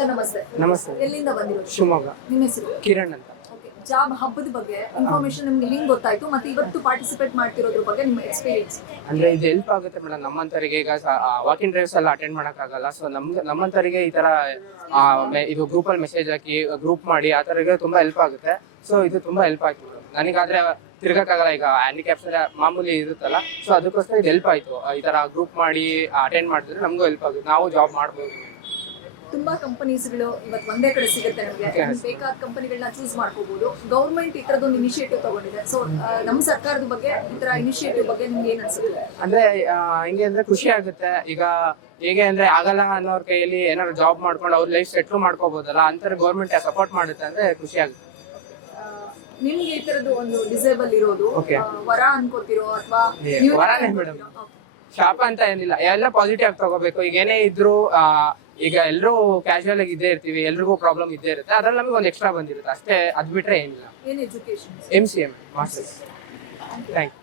Sir ನಮಸ್ತೆ. ನಮಸ್ತೆ. ಎಲ್ಲಿಂದ ಬಂದಿರೋದು? ಶಿವಮೊಗ್ಗ. ನಿಮ್ಮ ಹೆಸರು? ಕಿರಣ್ ಅಂತ. ಜಾಬ್ ಹಬ್ಬದ ಬಗ್ಗೆ ಇನ್ಫಾರ್ಮೇಶನ್ ನಿಮ್ಗೆ ಹೆಂಗ್ ಗೊತ್ತಾಯ್ತು ಮತ್ತೆ ಇವತ್ತು ಪಾರ್ಟಿಸಿಪೇಟ್ ಮಾಡ್ತಿರೋದ್ರ ಬಗ್ಗೆ ನಿಮ್ಮ ಎಕ್ಸ್ಪೀರಿಯನ್ಸ್? ಅಂದ್ರೆ ಇದು ಹೆಲ್ಪ್ ಆಗುತ್ತೆ ಮೇಡಮ್. ನಮ್ಮಂತರಿಗೆ ಈಗ ವಾಕಿಂಗ್ ಡ್ರೈವ್ಸ್ ಎಲ್ಲ ಅಟೆಂಡ್ ಮಾಡಕ್ಕಾಗಲ್ಲ. ಸೊ ನಮ್ಮಂತರಿಗೆ ಈ ತರ ಇದು ಗ್ರೂಪ್ ಅಲ್ಲಿ ಮೆಸೇಜ್ ಹಾಕಿ ಗ್ರೂಪ್ ಮಾಡಿ ಆ ತರ ತುಂಬಾ ಹೆಲ್ಪ್ ಆಗುತ್ತೆ. ಸೊ ಇದು ತುಂಬಾ ಹೆಲ್ಪ್ ಆಯ್ತು ನನಗಾದ್ರೆ. ತಿರ್ಗಕ್ಕಾಗಲ್ಲ, ಈಗ ಹ್ಯಾಂಡಿಕ್ಯಾಪ್ಸ್ ಮಾಮೂಲಿ ಇರುತ್ತಲ್ಲ. ಸೊ ಅದಕ್ಕೋಸ್ಕರ ಇದು ಹೆಲ್ಪ್ ಆಯ್ತು. ಈ ತರ ಗ್ರೂಪ್ ಮಾಡಿ ಅಟೆಂಡ್ ಮಾಡಿದ್ರೆ ನಮಗೂ ಹೆಲ್ಪ್ ಆಗುತ್ತೆ, ನಾವು ಜಾಬ್ ಮಾಡ್ಬೋದು. ತುಂಬಾ ಕಂಪನೀಸ್ಗಳು ಇವತ್ತು ಒಂದೇ ಕಡೆ ಸಿಗುತ್ತೆ ನಮಗೆ. ಬೇಕಾದ ಕಂಪನಿಗಳನ್ನ ಚೂಸ್ ಮಾಡ್ಕೋಬಹುದು. ಗೌರ್ಮೆಂಟ್ ಈ ತರದೊಂದು ಇನಿಷಿಯೇಟಿವ್ ತಗೊಂಡಿದೆ. ಸೊ ನಮ್ಮ ಸರ್ಕಾರದ ಬಗ್ಗೆ ಈ ತರ ಇನಿಷಿಯೇಟಿವ್ ಬಗ್ಗೆ ನಿಮ್ಗೆ ಏನ್ ಅನ್ಸುತ್ತೆ? ಅಂದ್ರೆ ಹಿಂಗೆ ಅಂದ್ರೆ ಖುಷಿ ಆಗುತ್ತೆ. ಈಗ ಹೇಗೆ ಅಂದ್ರೆ ಆಗಲ್ಲ ಅನ್ನೋರ್ ಕೈಯಲ್ಲಿ ಏನಾದ್ರು ಜಾಬ್ ಮಾಡ್ಕೊಂಡು ಅವ್ರ ಲೈಫ್ ಸೆಟ್ಲ್ ಮಾಡ್ಕೋಬಹುದಲ್ಲ, ಅಂತಾರೆ ಗೌರ್ಮೆಂಟ್ ಖುಷಿ ಆಗುತ್ತೆ ಅಂದ್ರೆ ಖುಷಿ ಆಗುತ್ತೆ. ನಿಮ್ಗೆ ಈ ತರದ್ದು ಒಂದು ಡಿಸೇಬಲ್ ಇರೋದು ವರ ಅನ್ಕೋತಿರೋ ಅಥವಾ ವರನೇ ಮೇಡಮ್, ಶಾಪ ಅಂತ ಏನಿಲ್ಲ. ಎಲ್ಲ ಪಾಸಿಟಿವ್ ಆಗಿ ತಗೋಬೇಕು. ಈಗ ಏನೇ ಇದ್ರು ಈಗ ಎಲ್ಲರೂ ಕ್ಯಾಶುವಲ್ ಆಗಿ ಇದ್ದೇ ಇರ್ತೀವಿ, ಎಲ್ರಿಗೂ ಪ್ರಾಬ್ಲಮ್ ಇದ್ದೇ ಇರುತ್ತೆ. ಅದ್ರಲ್ಲಿ ನಮಗೆ ಒಂದು ಎಕ್ಸ್ಟ್ರಾ ಬಂದಿರುತ್ತೆ ಅಷ್ಟೇ, ಅದ್ ಬಿಟ್ರೆ ಏನಿಲ್ಲ. ಏನ್ education? MCA masters. Thank you.